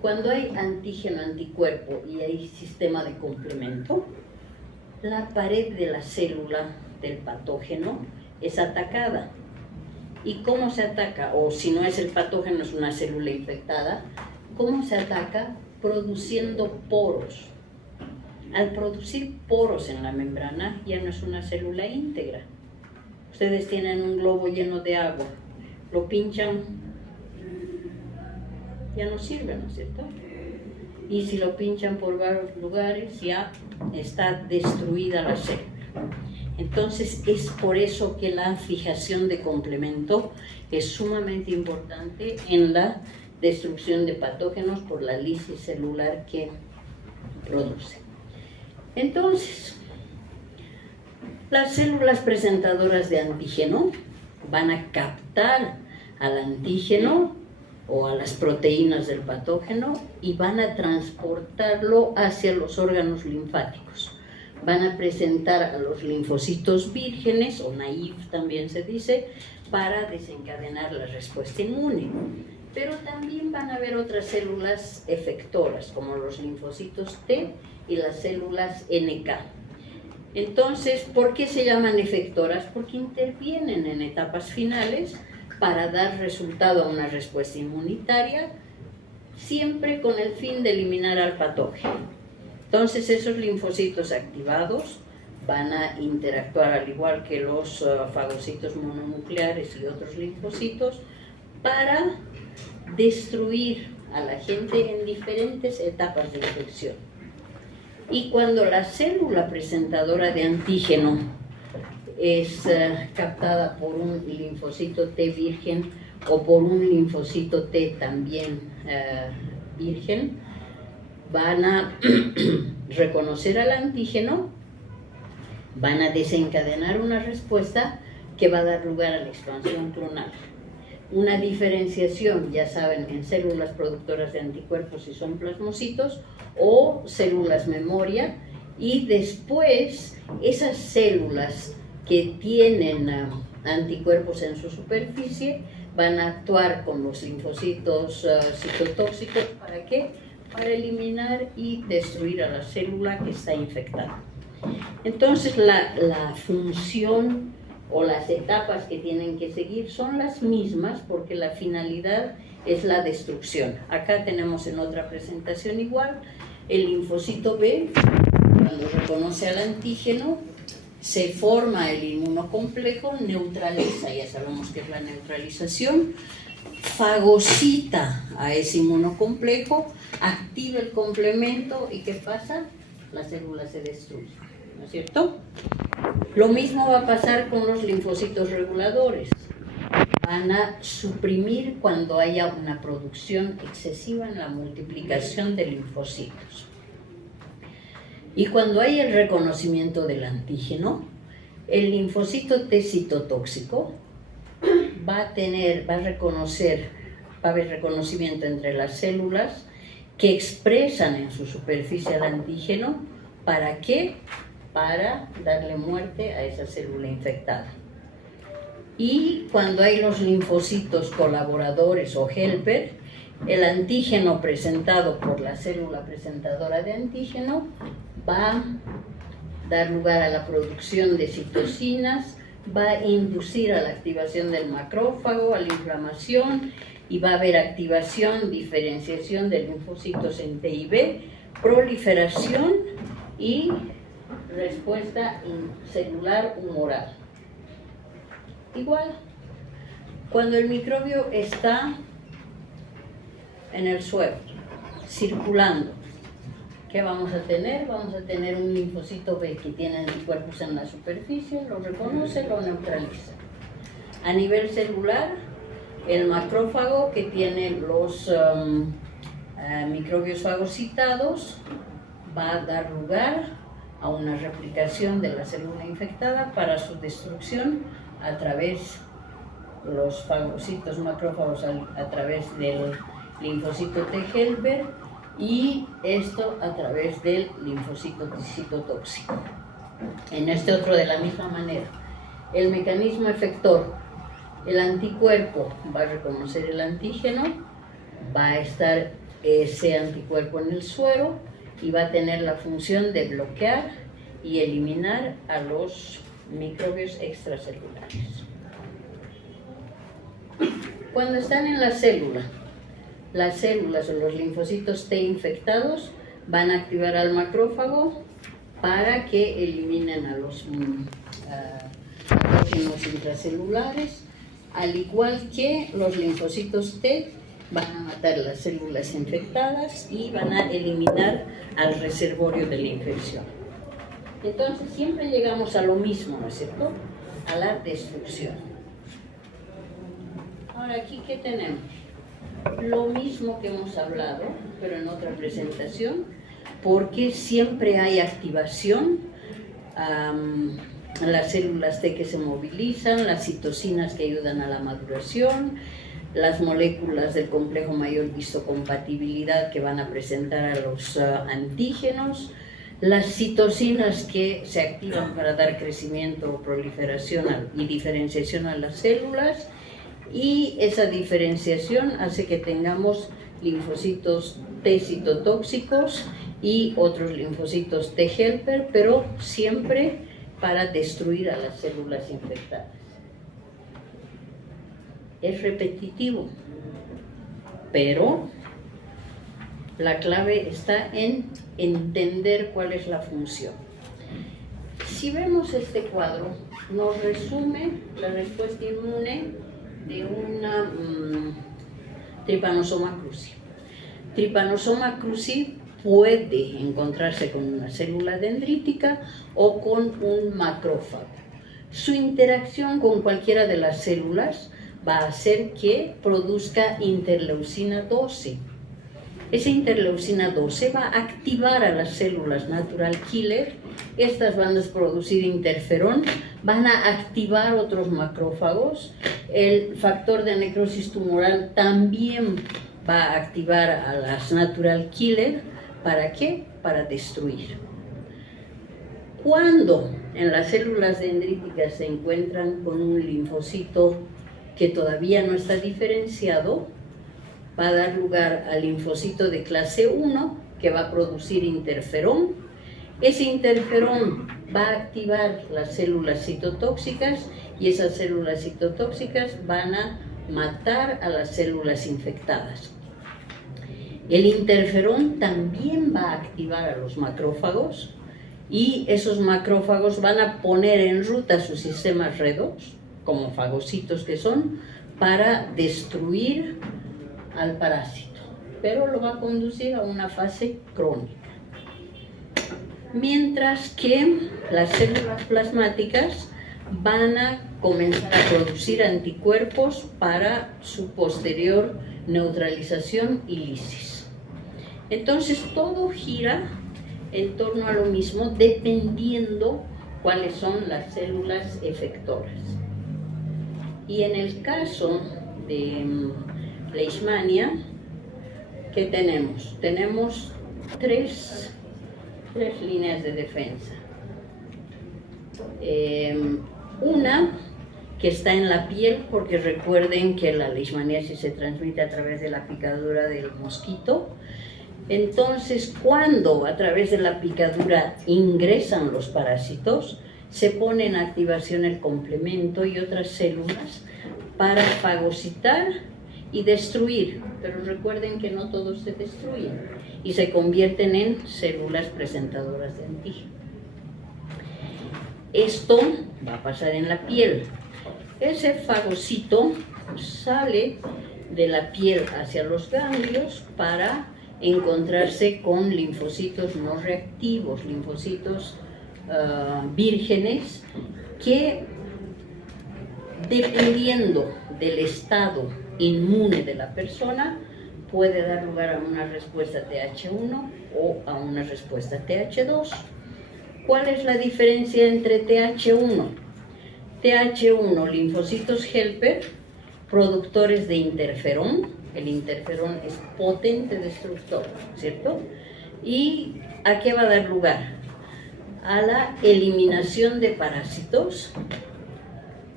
Cuando hay antígeno, anticuerpo y hay sistema de complemento, la pared de la célula del patógeno es atacada. ¿Y cómo se ataca? O si no es el patógeno, es una célula infectada. ¿Cómo se ataca? Produciendo poros. Al producir poros en la membrana, ya no es una célula íntegra. Ustedes tienen un globo lleno de agua, lo pinchan, ya no sirve, ¿no es cierto? Y si lo pinchan por varios lugares, ya está destruida la célula. Entonces, es por eso que la fijación de complemento es sumamente importante en la destrucción de patógenos por la lisis celular que produce. Entonces, las células presentadoras de antígeno van a captar al antígeno o a las proteínas del patógeno y van a transportarlo hacia los órganos linfáticos. Van a presentar a los linfocitos vírgenes, o naïf también se dice, para desencadenar la respuesta inmune. Pero también van a haber otras células efectoras, como los linfocitos T y las células NK. Entonces, ¿por qué se llaman efectoras? Porque intervienen en etapas finales para dar resultado a una respuesta inmunitaria, siempre con el fin de eliminar al patógeno. Entonces, esos linfocitos activados van a interactuar al igual que los fagocitos mononucleares y otros linfocitos para destruir al agente en diferentes etapas de infección. Y cuando la célula presentadora de antígeno es captada por un linfocito T virgen o por un linfocito T también virgen, van a reconocer al antígeno, van a desencadenar una respuesta que va a dar lugar a la expansión clonal. Una diferenciación, ya saben, en células productoras de anticuerpos si son plasmocitos o células memoria, y después esas células que tienen anticuerpos en su superficie, van a actuar con los linfocitos citotóxicos. ¿Para qué? Para eliminar y destruir a la célula que está infectada. Entonces la función o las etapas que tienen que seguir son las mismas porque la finalidad es la destrucción. Acá tenemos en otra presentación igual el linfocito B, cuando reconoce al antígeno, se forma el inmunocomplejo, neutraliza, ya sabemos qué es la neutralización, fagocita a ese inmunocomplejo, activa el complemento y ¿qué pasa? La célula se destruye, ¿no es cierto? Lo mismo va a pasar con los linfocitos reguladores. Van a suprimir cuando haya una producción excesiva en la multiplicación de linfocitos. Y cuando hay el reconocimiento del antígeno, el linfocito T citotóxico va a reconocer, va a haber reconocimiento entre las células que expresan en su superficie al antígeno. ¿Para qué? Para darle muerte a esa célula infectada. Y cuando hay los linfocitos colaboradores o helper, el antígeno presentado por la célula presentadora de antígeno va a dar lugar a la producción de citocinas, va a inducir a la activación del macrófago, a la inflamación, y va a haber activación, diferenciación de linfocitos en T y B, proliferación y respuesta celular humoral. Igual, cuando el microbio está en el suelo, circulando, ¿qué vamos a tener? Vamos a tener un linfocito B que tiene anticuerpos en la superficie, lo reconoce, lo neutraliza. A nivel celular, el macrófago que tiene los microbios fagocitados va a dar lugar a una replicación de la célula infectada para su destrucción a través de los fagocitos macrófagos, a través del linfocito T helper, y esto a través del linfocito citotóxico. En este otro de la misma manera. El mecanismo efector, el anticuerpo va a reconocer el antígeno, va a estar ese anticuerpo en el suero y va a tener la función de bloquear y eliminar a los microbios extracelulares. Cuando están en la célula, las células o los linfocitos T infectados van a activar al macrófago para que eliminen a los patógenos intracelulares, al igual que los linfocitos T van a matar las células infectadas y van a eliminar al reservorio de la infección. Entonces siempre llegamos a lo mismo, ¿no es cierto? A la destrucción. Ahora aquí, ¿qué tenemos? Lo mismo que hemos hablado, pero en otra presentación, porque siempre hay activación, las células T que se movilizan, las citocinas que ayudan a la maduración, las moléculas del complejo mayor histocompatibilidad que van a presentar a los antígenos, las citocinas que se activan para dar crecimiento, proliferación y diferenciación a las células, y esa diferenciación hace que tengamos linfocitos T citotóxicos y otros linfocitos T helper, pero siempre para destruir a las células infectadas. Es repetitivo, pero la clave está en entender cuál es la función. Si vemos este cuadro, nos resume la respuesta inmune de una Trypanosoma cruzi. Trypanosoma cruzi puede encontrarse con una célula dendrítica o con un macrófago. Su interacción con cualquiera de las células va a hacer que produzca interleucina 12. Esa interleucina 12 va a activar a las células natural killer. Estas van a producir interferón, van a activar otros macrófagos. El factor de necrosis tumoral también va a activar a las natural killer. ¿Para qué? Para destruir. Cuando en las células dendríticas se encuentran con un linfocito que todavía no está diferenciado, va a dar lugar al linfocito de clase 1 que va a producir interferón. Ese interferón va a activar las células citotóxicas y esas células citotóxicas van a matar a las células infectadas. El interferón también va a activar a los macrófagos y esos macrófagos van a poner en ruta sus sistemas redox, como fagocitos que son, para destruir al parásito, pero lo va a conducir a una fase crónica. Mientras que las células plasmáticas van a comenzar a producir anticuerpos para su posterior neutralización y lisis. Entonces todo gira en torno a lo mismo dependiendo cuáles son las células efectoras. Y en el caso de Leishmania, ¿qué tenemos? Tenemos tres líneas de defensa. Una que está en la piel, porque recuerden que la leishmaniasis se transmite a través de la picadura del mosquito. Entonces, cuando a través de la picadura ingresan los parásitos, se pone en activación el complemento y otras células para fagocitar y destruir, pero recuerden que no todos se destruyen y se convierten en células presentadoras de antígeno. Esto va a pasar en la piel. Ese fagocito sale de la piel hacia los ganglios para encontrarse con linfocitos no reactivos, linfocitos vírgenes, que dependiendo del estado inmune de la persona puede dar lugar a una respuesta TH1 o a una respuesta TH2. ¿Cuál es la diferencia entre TH1? TH1, linfocitos helper, productores de interferón. El interferón es potente destructor, ¿cierto? ¿Y a qué va a dar lugar? A la eliminación de parásitos.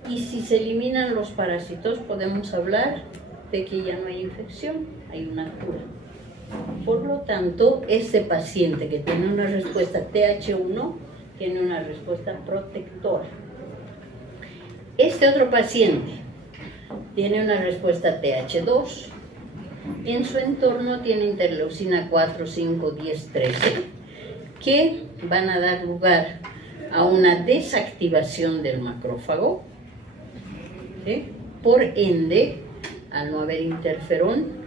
Y si se eliminan los parásitos, podemos hablar de que ya no hay infección, hay una cura. Por lo tanto, este paciente que tiene una respuesta TH1 tiene una respuesta protectora. Este otro paciente tiene una respuesta TH2. En su entorno tiene interleucina 4, 5, 10, 13, que van a dar lugar a una desactivación del macrófago. ¿Sí? Por ende, al no haber interferón,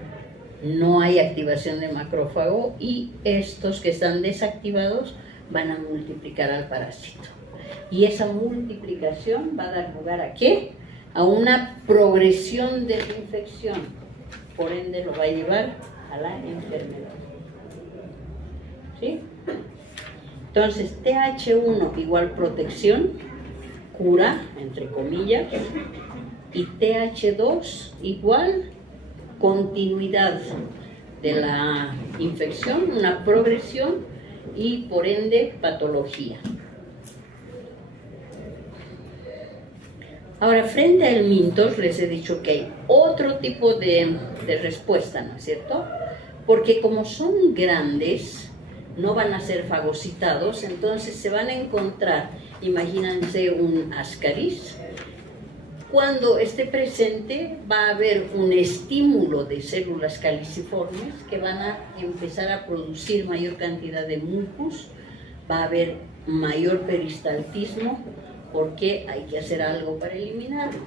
no hay activación de macrófago y estos que están desactivados van a multiplicar al parásito. Y esa multiplicación va a dar lugar ¿a qué? A una progresión de la infección. Por ende, lo va a llevar a la enfermedad. ¿Sí? Entonces, TH1 igual protección, cura, entre comillas, y TH2 igual continuidad de la infección, una progresión y por ende patología. Ahora, frente al Mintos les he dicho que hay otro tipo de respuesta, ¿no es cierto? Porque como son grandes, no van a ser fagocitados, entonces se van a encontrar, imagínense un ascaris. Cuando esté presente va a haber un estímulo de células caliciformes que van a empezar a producir mayor cantidad de mucus, va a haber mayor peristaltismo porque hay que hacer algo para eliminarlo.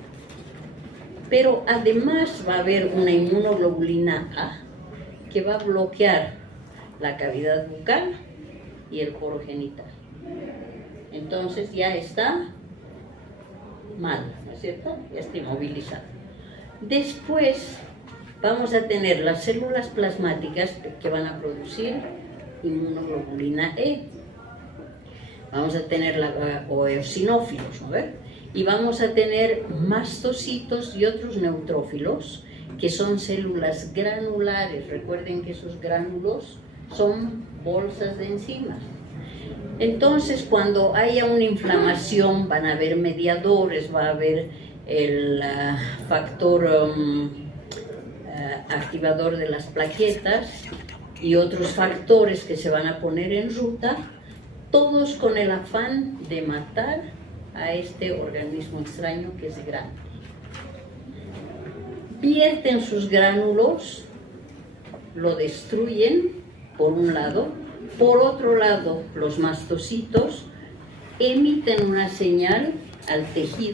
Pero además va a haber una inmunoglobulina A que va a bloquear la cavidad bucal y el poro genital. Entonces ya está mal, ¿no es cierto? Ya está inmovilizado. Después vamos a tener las células plasmáticas que van a producir inmunoglobulina E. Vamos a tener eosinófilos, ¿no? Y vamos a tener mastocitos y otros neutrófilos, que son células granulares. Recuerden que esos gránulos son bolsas de enzimas. Entonces, cuando haya una inflamación, van a haber mediadores, va a haber el factor activador de las plaquetas y otros factores que se van a poner en ruta, todos con el afán de matar a este organismo extraño que es grande. Vierten sus gránulos, lo destruyen por un lado, por otro lado los mastocitos emiten una señal al tejido